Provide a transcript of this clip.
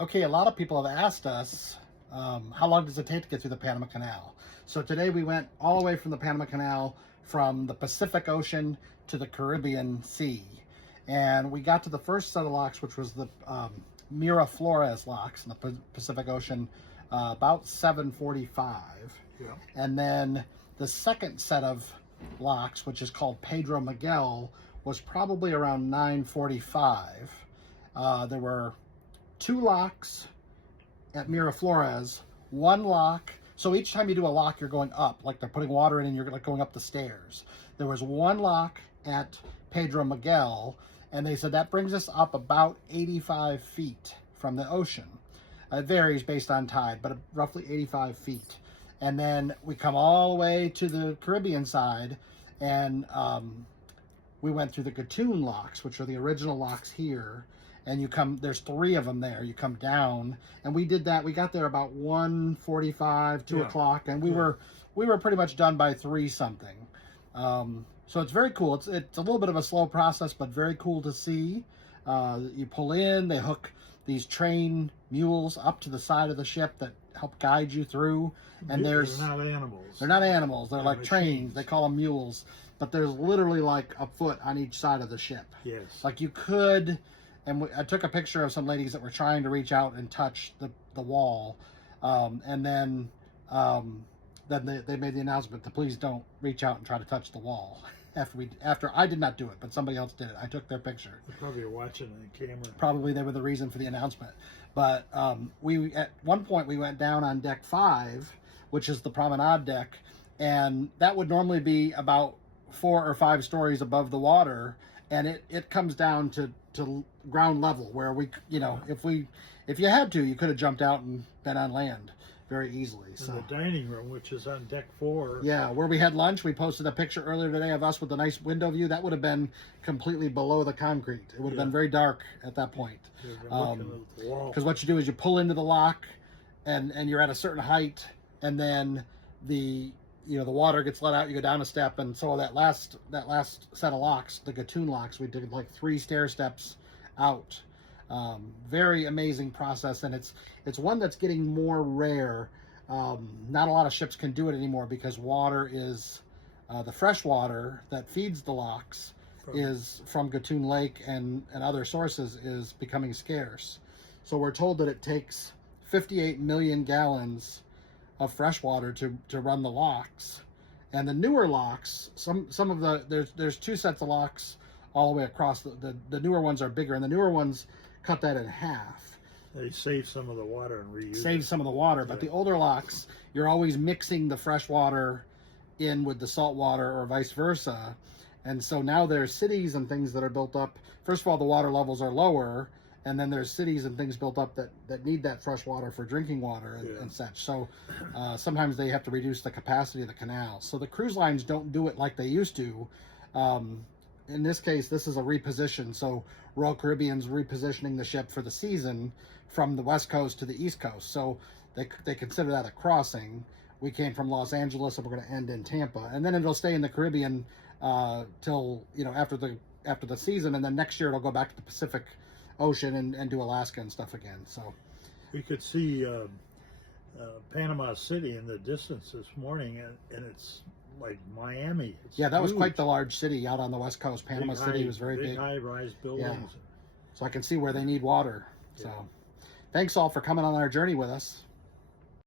Okay, a lot of people have asked us, how long does it take to get through the Panama Canal? So today we went all the way from the Panama Canal from the Pacific Ocean to the Caribbean Sea. And we got to the first set of locks, which was the Miraflores locks in the Pacific Ocean, about 7:45. Yeah. And then the second set of locks, which is called Pedro Miguel, was probably around 9:45. There were 2 locks at Miraflores, 1 lock. So each time you do a lock, you're going up, like they're putting water in and you're like going up the stairs. There was 1 lock at Pedro Miguel, and they said that brings us up about 85 feet from the ocean. It varies based on tide, but roughly 85 feet. And then we come all the way to the Caribbean side, and we went through the Gatun locks, which are the original locks here. And you come, there's 3 of them there. You come down, and we did that. We got there about 1:45, 2 o'clock, and we were pretty much done by 3 something. So it's very cool. It's a little bit of a slow process, but very cool to see. You pull in, they hook these train mules up to the side of the ship that help guide you through. And They're not animals. They're not animals. They're like machines. trains. They call them mules, but there's literally like a foot on each side of the ship. Yes. Like you could. And I took a picture of some ladies that were trying to reach out and touch the wall. And then they made the announcement to please don't reach out and try to touch the wall. After I did not do it, but somebody else did it. I took their picture. They're probably watching on camera. Probably they were the reason for the announcement. But we at one point we went down on deck 5, which is the promenade deck. And that would normally be about 4 or 5 stories above the water. And it comes down to ground level where we, if you had to, you could have jumped out and been on land very easily. So the dining room, which is on deck 4. Yeah, where we had lunch, we posted a picture earlier today of us with a nice window view. That would have been completely below the concrete. It would have been very dark at that point. Because what you do is you pull into the lock, and you're at a certain height, and then the water gets let out, you go down a step, and so that last set of locks, the Gatun locks, we did like 3 stair steps out. Very amazing process, and it's one that's getting more rare. Not a lot of ships can do it anymore because water is, the fresh water that feeds the locks is from Gatun Lake and other sources is becoming scarce. So we're told that it takes 58 million gallons of fresh water to run the locks. And the newer locks, some of the there's 2 sets of locks all the way across. The newer ones are bigger, and the newer ones cut that in half. They save some of the water and reuse Save some of the water, but the older locks, you're always mixing the fresh water in with the salt water or vice versa. And so now there's cities and things that are built up. First of all, the water levels are lower, and then there's cities and things built up that need that fresh water for drinking water and such. So sometimes they have to reduce the capacity of the canal. So the cruise lines don't do it like they used to. In this case, this is a reposition. So Royal Caribbean's repositioning the ship for the season from the West Coast to the East Coast. So they consider that a crossing. We came from Los Angeles, and we're going to end in Tampa. And then it'll stay in the Caribbean till, after the season. And then next year it'll go back to the Pacific Ocean and do Alaska and stuff again. So we could see Panama City in the distance this morning, and it's like Miami. It's that was huge. quite the large city out on the West Coast. Panama City was very big. High-rise buildings. So I can see where they need water. So thanks all for coming on our journey with us.